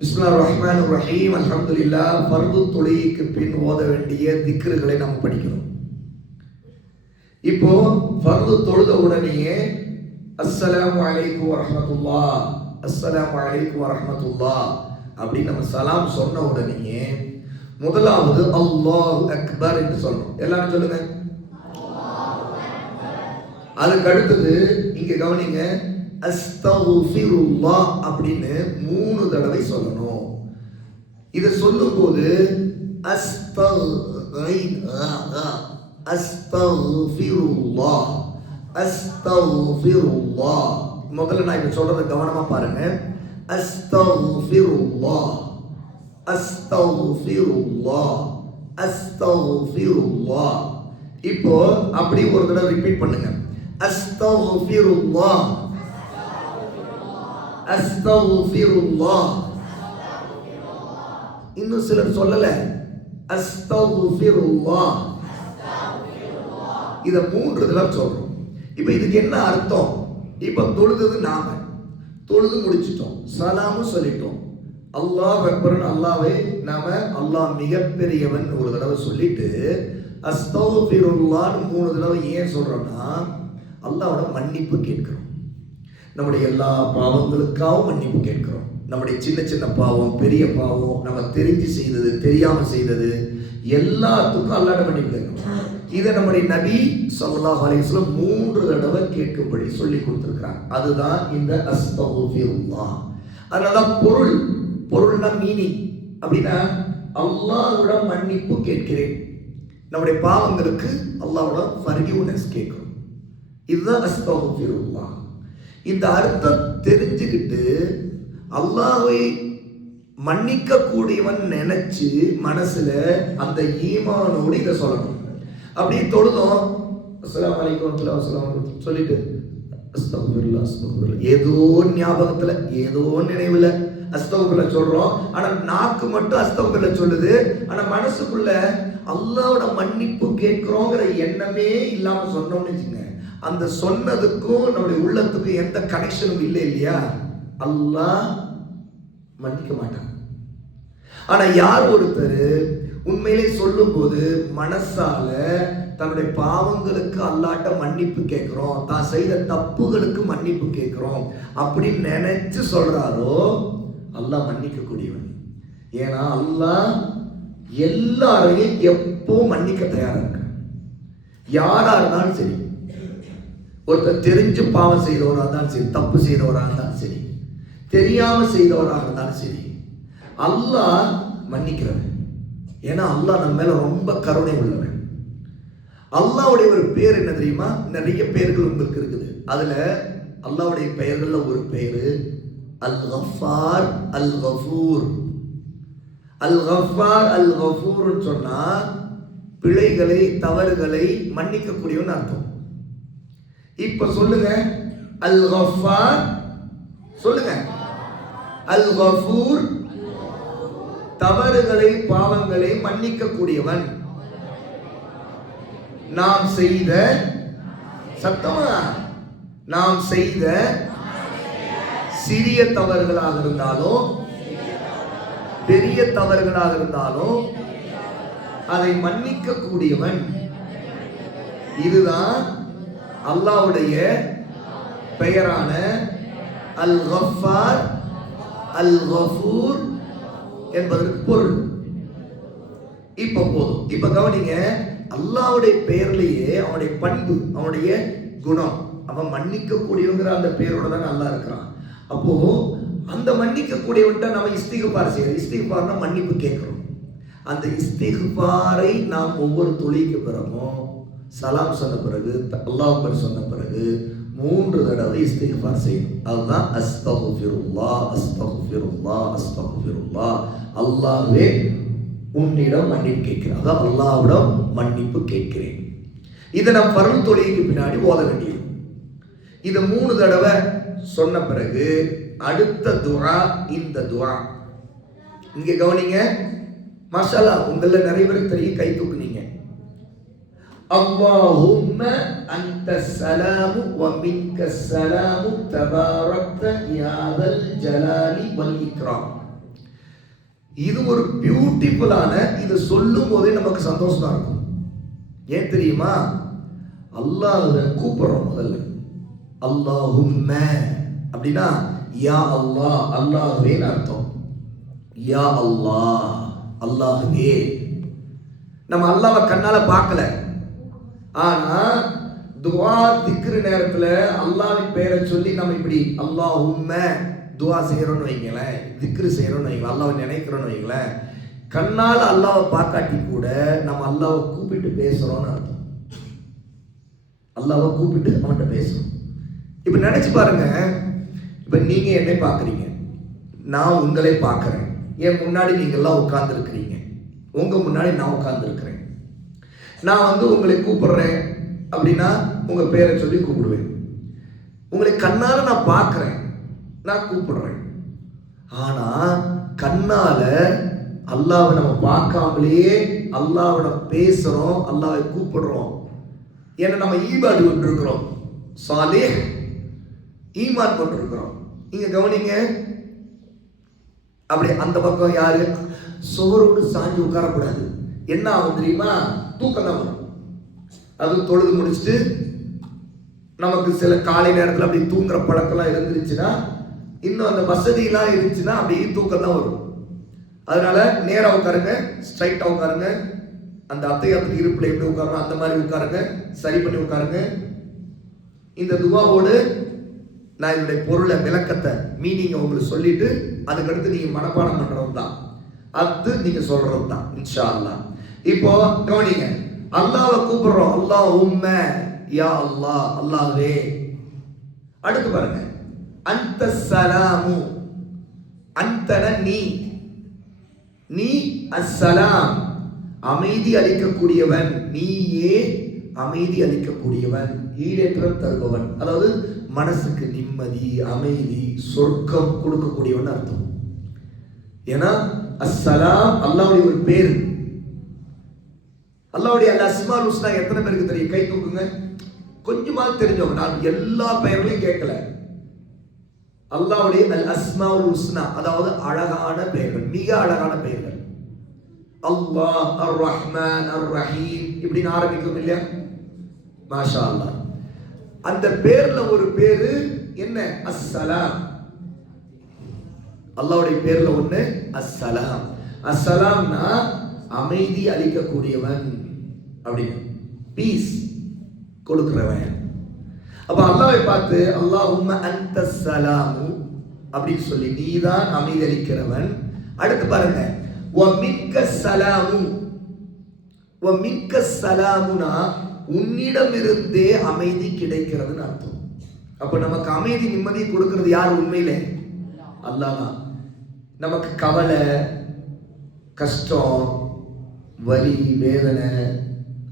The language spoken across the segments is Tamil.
பிஸ்மில்லாஹிர் ரஹ்மானிர் ரஹீம். அல்ஹம்துலில்லாஹ். ஃபர்து தொழுகைக்கு பின் ஓத வேண்டிய திக்ருகளை நாம் படிக்கிறோம். இப்போ ஃபர்து தொழுத உடனேயே அஸ்ஸலாமு அலைக்கும் வரஹ்மத்துல்லாஹ், அஸ்ஸலாமு அலைக்கும் வரஹ்மத்துல்லாஹ் அப்படின்னு நம்ம சலாம் சொன்ன உடனேயே முதலாவது அல்லாஹு அக்பர் என்று சொல்லணும். எல்லாரும் சொல்லுங்க. அதுக்கு அடுத்தது இங்க கவனிங்க, அஸ்தக்ஃபிருல்லாஹ் அப்படின்னு 3 தடவை சொல்லணும். இதை சொல்லும் போது அஸ்தக்ஃபிருல்லாஹ், அஸ்தக்ஃபிருல்லாஹ். முதல்ல நான் இப்ப சொல்றத கவனமா பாருங்க. அஸ்தக்ஃபிருல்லாஹ், அஸ்தக்ஃபிருல்லாஹ், அஸ்தக்ஃபிருல்லாஹ். இப்போ அப்படி ஒரு தடவை ரிப்பீட் பண்ணுங்க. அஸ்தக்ஃபிருல்லாஹ், அஸ்தக்ஃபிருல்லாஹ். இன்னும் சிலர் சொல்லல அஸ்தக்ஃபிருல்லாஹ். இத 3 தடவை சொல்றோம். இப்போ இதுக்கு என்ன அர்த்தம்? இப்போ தொழுது நாம தொழுது முடிச்சிட்டோம், சலாமும் சொல்லிட்டோம், அல்லாஹ் அக்பர்னு அல்லாஹ்வை நாம அல்லாஹ் மிகப்பெரியவன் ஒரு தடவை சொல்லிட்டு அஸ்தக்ஃபிருல்லாஹ்னு 3 தடவை ஏன் சொல்றோம்னா அல்லாஹ்வோட மன்னிப்பு கேட்கிறோம். நம்முடைய எல்லா பாவங்களுக்காகவும் மன்னிப்பு கேட்கிறோம். நம்முடைய சின்ன சின்ன பாவம், பெரிய பாவம், நம்ம தெரிஞ்சு செய்தது, தெரியாம செய்தது, எல்லாத்துக்கும் அல்லாஹ்ட்ட மன்னிப்பு கேட்கிறோம். இதை நம்முடைய நபி ஸல்லல்லாஹு அலைஹி வஸல்லம் 3 தடவை கேட்கும்படி சொல்லி கொடுத்திருக்கிறாங்க. அதுதான் இந்த அஸ்தக்ஃபிருல்லாஹ். அதனால பொருள்னா மீனிங் அப்படின்னா அல்லாஹ்விடம் மன்னிப்பு கேட்கிறேன், நம்முடைய பாவங்களுக்கு அல்லாஹ்வோட ஃபர்கிவ்னஸ் கேட்கிறோம். இதுதான் அஸ்தக்ஃபிருல்லாஹ். இந்த அர்த்தம் தெரிஞ்சுக்கிட்டு அல்லாஹ்வை மன்னிக்க கூடியவன் நினைச்சு மனசுல அந்த ஈமானோடு இதை சொல்லணும். அப்படியே தொழுதோம், அஸ்ஸலாமு அலைக்கும் வரஹ்மத்துல்லாஹி சொல்லிட்டு அஸ்தக்ஃபிருல்லாஹ், அஸ்தக்ஃபிருல்லாஹ், ஏதோ ஞாபகத்துல ஏதோ நினைவுல அஸ்தக்ஃபிருல்லாஹ் சொல்றோம். ஆனா நாக்கு மட்டும் அஸ்தக்ஃபிருல்லாஹ் சொல்லுது, ஆனா மனசுக்குள்ள அல்லாஹ்வோட மன்னிப்பு கேட்கிறோங்கிற எண்ணமே இல்லாம சொன்னோம்னு வச்சுங்க, அந்த சொன்னதுக்கும் நம்முடைய உள்ளத்துக்கும் எந்த கனெக்ஷனும் இல்லை இல்லையா, அல்லாஹ் மன்னிக்க மாட்டான். ஆனா யார் ஒருத்தர் உண்மையிலே சொல்லும் போது மனசால தன்னுடைய பாவங்களுக்கு அல்லாஹ்ட்ட மன்னிப்பு கேட்கிறோம், தான் செய்த தப்புகளுக்கு மன்னிப்பு கேட்கிறோம் அப்படின்னு நினைச்சு சொல்றாரோ அல்லாஹ் மன்னிக்க கூடியவன். ஏன்னா அல்லாஹ் எல்லாரையும் எப்போ மன்னிக்க தயாரா இருக்க. யாரா இருந்தாலும் சரி, ஒருத்தர் தெரிஞ்சு பாவம் செய்தவராக இருந்தாலும் சரி, தப்பு செய்தவராக இருந்தாலும் சரி, தெரியாம செய்தவராக இருந்தாலும் சரி, அல்லாஹ் மன்னிக்கிறவன். ஏன்னா அல்லாஹ் நம்ம மேல ரொம்ப கருணை உள்ளவன். அல்லாஹ்வுடைய ஒரு பேர் என்ன தெரியுமா? நிறைய பெயர்கள் உங்களுக்கு இருக்குது. அதுல அல்லாஹ்வுடைய பெயர்கள்ல ஒரு பெயரு அல் கஃபார், அல் கஃபூர். அல் கஃபார், அல் கஃபூர் சொன்னா பிழைகளை, தவறுகளை மன்னிக்க கூடியவன் அர்த்தம். இப்ப சொல்லுங்க, அல் கஃபார் சொல்லுங்க, அல் கஃபூர் தவறுகளை, பாவங்களை மன்னிக்க கூடியவன். நாம் செய்த சத்தமா நாம் செய்த சிறிய தவறுகளாக இருந்தாலும் பெரிய தவறுகளாக இருந்தாலும் அதை மன்னிக்க கூடியவன். இதுதான் அல்லாஹ்வுடைய பெயரான அல் கஃபார், அல் கஃபூர் என்பதற்கு பொருள். இப்ப போதும். இப்ப கவனிங்க, அல்லாஹ்வுடைய பெயர்லயே அவனுடைய பண்பு, அவனுடைய குணம், அவன் மன்னிக்க கூடியவங்கிற அந்த பெயரோட தான் நல்லா இருக்கிறான். அப்போ அந்த மன்னிக்க கூடியவன்ட்ட நம்ம இஸ்திக்ஃபார் செய்யறோம். இஸ்திக்ஃபார்னா மன்னிப்பு கேட்கிறோம். அந்த இஸ்திக்ஃபாரை நாம் ஒவ்வொரு தொழுகைக்கு பிறகும் சலாம் சொன்ன பிறகு, அல்லாஹ் அக்பர் சொன்ன பிறகு 3 தடவை இஸ்திக்ஃபார் செய்யணும். அதுதான் அஸ்தக்ஃபிருல்லாஹ், அஸ்தக்ஃபிருல்லாஹ், அஸ்தக்ஃபிருல்லாஹ். அல்லாஹ்வே உன்னிடம் மன்னிப்பு கேட்கிறேன், அதான் அல்லாஹ்விடம் மன்னிப்பு கேட்கிறேன். இதை நாம் ஃபர்து தொழுகைக்கு பின்னாடி ஓத வேண்டியது. இதை 3 தடவை சொன்ன பிறகு அடுத்த துஆ இந்த துஆ. இங்க கவனிங்க, மாஷாஅல்லா உங்கள நிறைய பேருக்கு தெரியும், கை தூக்குனீங்க. اللهم أنت السلام ومنك السلام تباركت يا ذا الجلال والإكرام. இது ஒரு பியூட்டிஃபுல்லான, இதை சொல்லும் போதே நமக்கு சந்தோஷமா இருக்கும். ஏன் தெரியுமா? அல்லாஹ்வை கூப்பிடுறோம். முதல்ல அல்லாஹும்ம அப்படின்னா யா அல்லாஹ், அல்லாஹ்வே அர்த்தம். யா அல்லாஹ், அல்லாஹ்வே. நம்ம அல்லாஹ்வை கண்ணால பார்க்கல, ஆனா துஆ திக்ர் நேரத்துல அல்லாஹ்வின் பெயரை சொல்லி நம்ம இப்படி அல்லாஹும்ம துஆ செய்யறோம்னு வைங்களேன், திக்ர் செய்யறோம்னு வைங்களேன், அல்லாஹ்வை நினைக்கிறோம்னு வைங்களேன், கண்ணால அல்லாஹ்வை பார்க்காட்டி கூட நம்ம அல்லாஹ்வை கூப்பிட்டு பேசுறோம்னு அர்த்தம். அல்லாஹ்வை கூப்பிட்டு அவன்கிட்ட பேசுறோம். இப்ப நினைச்சு பாருங்க, இப்ப நீங்க என்னை பார்க்குறீங்க, நான் உங்களை பார்க்குறேன். என் முன்னாடி நீங்க எல்லாம் உட்கார்ந்து இருக்கிறீங்க, உங்க முன்னாடி நான் உட்கார்ந்து இருக்கிறேன். நான் வந்து உங்களை கூப்பிடுறேன் அப்படின்னா உங்க பேரை சொல்லி கூப்பிடுவேன். உங்களை கண்ணால நான் பார்க்கிறேன், நான் கூப்பிடுறேன். ஆனா கண்ணால அல்லாஹ்வை நம்ம பார்க்காமலேயே அல்லாஹ்வோட பேசுறோம், அல்லாஹ்வை கூப்பிடுறோம். ஏன்னா நம்ம ஈமான் கொண்டிருக்கிறோம், சாலிஹ் ஈமான் கொண்டிருக்கிறோம். இங்க கவனிங்க, அப்படி அந்த பக்கம் யாரு சோரோடு சாஞ்சு உட்காரக்கூடாது. என்ன ஆகும் தெரியுமா? தூக்கம் தான் வரும். அது தொழுது முடிச்சுட்டு நமக்கு சில காலை நேரத்தில் அப்படி தூங்குற பழக்கம்லாம் இருந்துருச்சுன்னா, இன்னும் அந்த வசதியெல்லாம் இருந்துச்சுன்னா அப்படியே தூக்கம் தான் வரும். அதனால நேராக உட்காருங்க, ஸ்ட்ரைட்டாக உட்காருங்க. அந்த அத்தையாத்துக்கு இருப்பில் எப்படி உட்காரணும் அந்த மாதிரி உட்காருங்க, சரி பண்ணி உட்காருங்க. இந்த துவாவோடு நான் என்னுடைய பொருளை விளக்கத்தை மீனிங்கை உங்களுக்கு சொல்லிட்டு அதுக்கடுத்து நீங்க மனப்பாடம் பண்றது தான், அது நீங்க சொல்றது தான் இன்ஷா அல்லாஹ். இப்போ கவனிங்க, அல்லாஹ்வை கூப்பிடுறோம், அல்லாஹும்ம யா அல்லாஹ், அல்லாஹ்வே. அடுத்து பாருங்க, அன்த ஸலாமு, அன்தன நீ, நீ அஸ்ஸலாம் அமைதி அளிக்கக்கூடியவன், நீயே அமைதி அளிக்கக்கூடியவன், ஈடேற்றம் தருபவன். அதாவது மனசுக்கு நிம்மதி, அமைதி, சொர்க்கம் கொடுக்கக்கூடியவன் அர்த்தம். ஏன்னா அஸ்ஸலாம் அல்லாஹ்வுடைய ஒரு பேர். அல்லாஹ்வுடைய அல் அஸ்மாஉல் ஹுஸ்னா எத்தனை பேருக்கு தெரியும்? கை தூக்குங்க. கொஞ்சமாவது தெரிஞ்சவங்க. நான் எல்லா பெயர்களையும் கேட்கல. அல்லாஹ்வுடைய அல் அஸ்மாஉல் ஹுஸ்னா, அதாவது அழகான பெயர்கள், மிக அழகான பெயர்கள். அல்லாஹ், அர் ரஹ்மான், அர் ரஹீம் இப்படின்னு ஆரம்பிக்கும் இல்லையா? மாஷா அல்லாஹ். அந்த பேர்ல ஒரு பேரு என்ன? அஸ்ஸலாம். அல்லாஹ்வுடைய பேர்ல ஒண்ணு அஸ்ஸலாம். அஸ்ஸலாம்னா அமைதி அளிக்கக்கூடியவன், அப்படின்னு பீஸ் கொடுக்கிறவன். அப்ப அல்லாஹ்வை பார்த்து அல்லாஹும்ம அன்த ஸலாமு அப்படின்னு சொல்லி நீதான் அமைதி அளிக்கிறவன். அடுத்து பாருங்க, வ மின்க ஸலாமு, வ மின்க ஸலாமுனா உன்னிடமிருந்தே அமைதி கிடைக்கிறதுன்னு அர்த்தம். அப்ப நமக்கு அமைதி நிம்மதி கொடுக்கிறது யார்? உண்மையிலே அல்லாஹ் தான். நமக்கு கவலை, கஷ்டம், வலி, வேதனை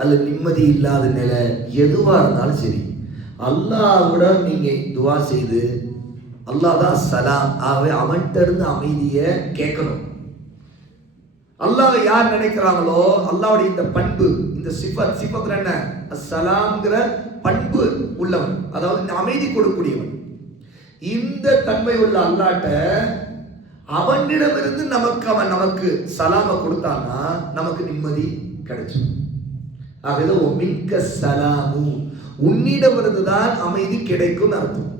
அல்லது நிம்மதி இல்லாத நிலை எதுவா இருந்தாலும் சரி, அல்லாஹ்விட நீங்க துவா செய்து அல்லாஹ் தான் சலாம், ஆகவே அவன்கிட்ட இருந்து அமைதியை கேட்கணும். அல்லாஹ் யார் நினைக்கிறாங்களோ அல்லாஹ்வுடைய இந்த பண்பு, இந்த சிஃபத் என்ன? அஸ்ஸலாம்ங்கிற பண்பு உள்ளவன், அதாவது அமைதி கொடுக்கக்கூடியவன். இந்த தன்மை உள்ள அல்லாஹ்ட்ட அவனிடமிருந்து அவன் நமக்கு சலாம கொடுத்தான்னா நமக்கு நிம்மதி கிடைச்சிடும். ஆகவே மின்க ஸலாமு, உன்னிடமிருந்து தான் அமைதி கிடைக்கும் அர்த்தம்.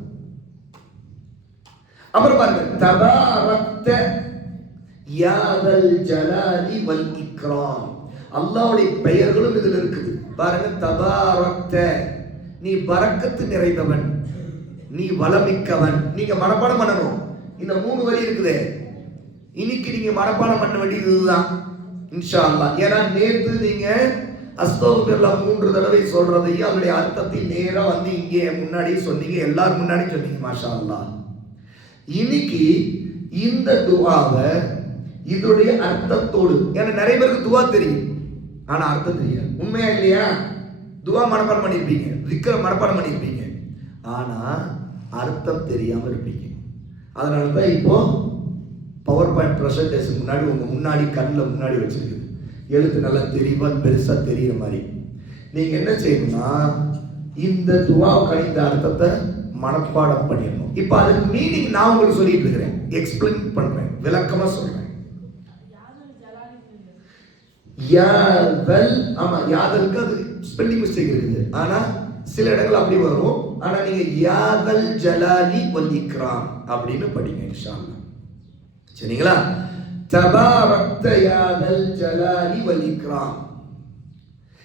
அப்புறம் பாருங்க, தபாரக்த யா தல் ஜலாலி வல் இக்ராம், அல்லாஹ்வுடைய பெயர்களும் இதுல இருக்குது. பாருங்க, தபாரக்த, நீ பரக்கத்து நிறைந்தவன், நீ வளமிக்கவன். நீங்க மனப்பாடம் பண்ணணும். இந்த 3 வரி இருக்குது, இன்னைக்கு நீங்க மனப்பாடம் பண்ண வேண்டியது இதுதான் இன்ஷா அல்லாஹ். ஏன்னா நேற்று நீங்க அஸ்தக்ஃபிருல்லாஹ் 3 தடவை சொல்றதையும் அதனுடைய அர்த்தத்தை நேரா வந்து இங்கே முன்னாடி சொன்னீங்க, எல்லாரும் முன்னாடி சொன்னீங்க. மாஷா அல்லாஹ். இன்னைக்கு இந்த துஆவை இதோடைய அர்த்தத்தோடு, ஏன்னா நிறைய பேருக்கு துஆ தெரியும் ஆனா அர்த்தம் தெரியாது. உண்மையா இல்லையா? துஆ மனப்பாடம் பண்ணியிருப்பீங்க, திக்ர மனப்பாடம் பண்ணியிருப்பீங்க, ஆனா அர்த்தம் தெரியாம இருப்பீங்க. அதனால தான் இப்போ பவர் பாயிண்ட் ப்ரெசன்டேஷன் முன்னாடி உங்க முன்னாடி கண்ணில் முன்னாடி வச்சிருக்குது, எழுத்து நல்லா தெளிவா பெருசா தெரியுற மாதிரி. நீங்க என்ன செய்யணும்னா இந்த துஆவுக்கு இந்த அர்த்தத்தை மனப்பாடம் பண்ணிடணும். இப்போ அதுக்கு மீனிங் நான் உங்களுக்கு சொல்லிட்டு இருக்கிறேன், எக்ஸ்பிளைன் பண்றேன், விளக்கமா சொல்றேன். யாதல், ஆமா யாதலுக்கு அது ஸ்பெல்லிங் மிஸ்டேக் இருக்குது. ஆனா சில இடங்கள் அப்படி வரும். ஆனா நீங்க யாதல் ஜலாலி வல் இக்ராம் அப்படின்னு படிங்க இன்ஷா அல்லாஹ். சரிங்களா? தபாரக்த யாதல் ஜலாலி வல் இக்ராம்.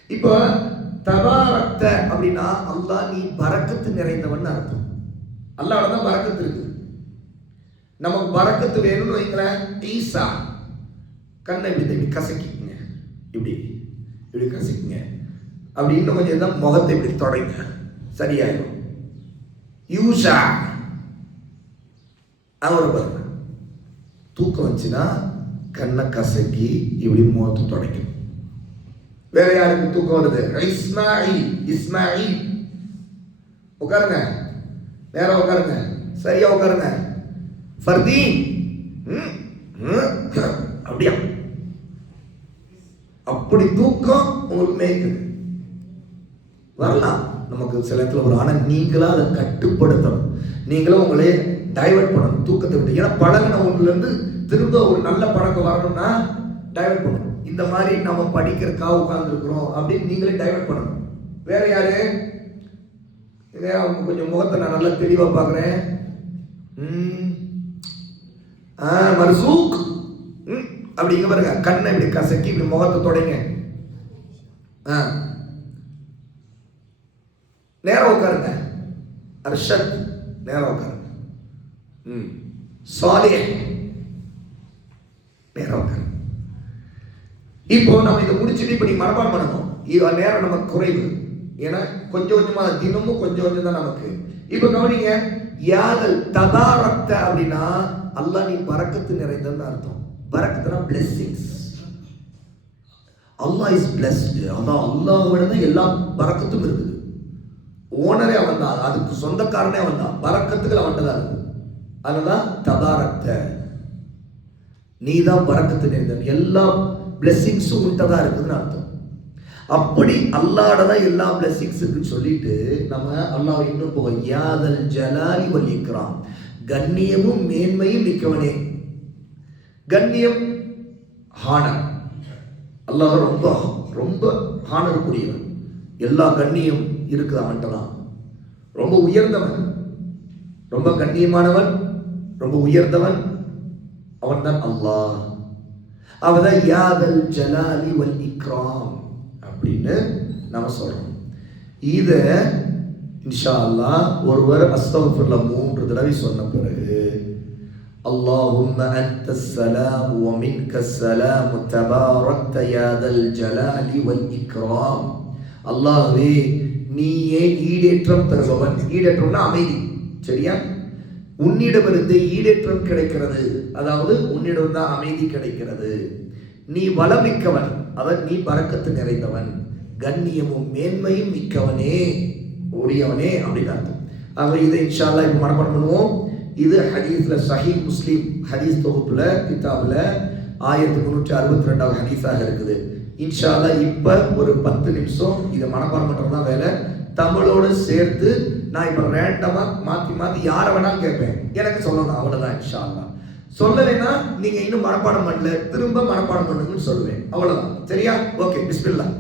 இப்போ தபாரக்த அப்படின்னா அல்லாஹ் நீ பரக்கத்து நிறைந்தவன் அர்த்தம். அல்லாஹ்வோட தான் பரக்கத்து இருக்கு. நமக்கு பரக்கத்து வேணும்னு வைங்களேன், ஈசா கண்ணை இப்படி கசக்கிங்க, இப்படி இப்படி கசக்கிங்க, அப்படி இன்னும் கொஞ்சம் தான் முகத்தை இப்படி தொடங்க, சரியாயிடும். யூஷா அவரை பாருங்க, தூக்கம் வச்சுன்னா கண்ணை கசக்கி இப்படி முகத்தை தொடங்கும். வேற யாருக்கு தூக்கம் வருது? இஸ்மாயில், இஸ்மாயில் உட்காருங்க, நேரம் உட்காருங்க, சரியா உட்காருங்க. ஃபர்தீன் அப்படியா, அப்படி தூக்கம் உங்களுக்கு மேய்க்குது வரலாம் நமக்கு சில இடத்துல ஒரு. ஆனா நீங்களா அதை கட்டுப்படுத்தணும், நீங்களும் உங்களே டைவர்ட் பண்ணணும் தூக்கத்தை விட்டு. ஏன்னா பழகின ஒண்ணுல இருந்து திரும்ப ஒரு நல்ல பழக்கம் வரணும்னா டைவர்ட் பண்ணணும். இந்த மாதிரி நம்ம படிக்கிறதுக்காக உட்கார்ந்துருக்கிறோம் அப்படின்னு நீங்களே டைவர்ட் பண்ணணும். வேற யாரு? அவங்க கொஞ்சம் முகத்தை நான் நல்லா தெளிவா பாக்குறேன். மர்சூக் அப்படிங்க பாருங்க, கண்ணை இப்படி கசக்கி இப்படி முகத்தை தொடங்க, நேரம் உட்காருங்க. அர்ஷத் நேரம் உட்காருங்க. சாலிஹ் நேரம் உட்காருங்க. இப்போ நம்ம இதை முடிச்சுட்டு இப்ப நீ மனப்பாடம் பண்ணணும். நேரம் நமக்கு குறைவு, ஏன்னா கொஞ்சம் கொஞ்சமா தினமும் கொஞ்சம் கொஞ்சம் தான் நமக்கு. இப்ப கவனிங்க, யாதல் தபாரக்த அப்படின்னா அல்லாஹ் நீ பரக்கத்து நிறைந்தன்னு அர்த்தம். பரக்கத்துனா பிளெஸிங்ஸ். Allah is blessed. அதான் அல்லாஹ்வோட தான் எல்லா பரக்கத்தும் இருக்குது. ஓனரே அவன் தான், அதுக்கு சொந்தக்காரனே அவன் தான், பரக்கத்துகள் அவன்கிட்ட தான் இருக்குது. அதுதான் தபாரக்த, நீ தான் பரக்கத்து நிறைந்தவன், எல்லா பிளெஸிங்ஸும் உன்கிட்ட தான் இருக்குதுன்னு அர்த்தம். அப்படி அல்லாஹ்வோட தான் எல்லா பிளெஸிங்ஸ் இருக்குன்னு சொல்லிட்டு நம்ம அல்லாஹ் இன்னும் போக யாதல் ஜலாலி வல் இக்ராம், கண்ணியமும் மேன்மையும் மிக்கவனே. கண்ணியம் ஹானர், அல்லாஹ் ரொம்ப ரொம்ப ஹானர் கூடியவன், எல்லா கண்ணியம் இருக்குது அவன்கிட்ட தான். ரொம்ப உயர்ந்தவன், ரொம்ப கண்ணியமானவன், ரொம்ப உயர்ந்தவன் அவன் தான் அல்லாஹ். அவதான் யாதல் ஜலாலி வல் இக்ராம் அப்படின்னு நாம சொல்றோம். இத இன்ஷா அல்லாஹ் ஒருவர் அஸ்தக்ஃபிருல்லாஹ் 3 தடவை சொன்ன பிறகு அல்லாஹும்ம அன்தஸ் ஸலாம் வ மின்கஸ் ஸலாம் தபாரக்த யாதல் ஜலாலி வல் இக்ராம், அல்லாஹ்வே நீயே ஈடேற்றம் தருபவன். ஈடேற்றம்னா அமைதி, சரியா? உன்னிடமிருந்து ஈடேற்றம் கிடைக்கிறது, அதாவது உன்னிடம் தான் அமைதி கிடைக்கிறது. நீ வளமிக்கவன், அவன் நீ பரக்கத்து நிறைந்தவன், கண்ணியமும் மேன்மையும் மிக்கவனே, உரியவனே அப்படின்னு அர்த்தம். ஆக இதை இன்ஷா அல்லாஹ் இப்போ மனப்பாடம் பண்ணுவோம். இது ஹதீஸ்ல சஹீஹ் முஸ்லிம் ஹதீஸ் தொகுப்புல கிதாபுல 1362வது ஹதீஸாக இருக்குது. இன்ஷா அல்லாஹ் இப்ப ஒரு 10 நிமிஷம் இதை மனப்பாடம் பண்றது தான் வேலை. தமிழோடு சேர்த்து நான் இப்ப ரேண்டமா மாத்தி மாத்தி யாரை வேணாலும் கேட்பேன், எனக்கு சொல்லணும், அவ்வளவுதான். இன்ஷா அல்லாஹ் சொல்லலைன்னா நீங்க இன்னும் மனப்பாடம் பண்ணல, திரும்ப மனப்பாடம் பண்ணுங்கன்னு சொல்லுவேன், அவ்வளவுதான். சரியா? ஓகே, பிஸ்மில்லாஹ்.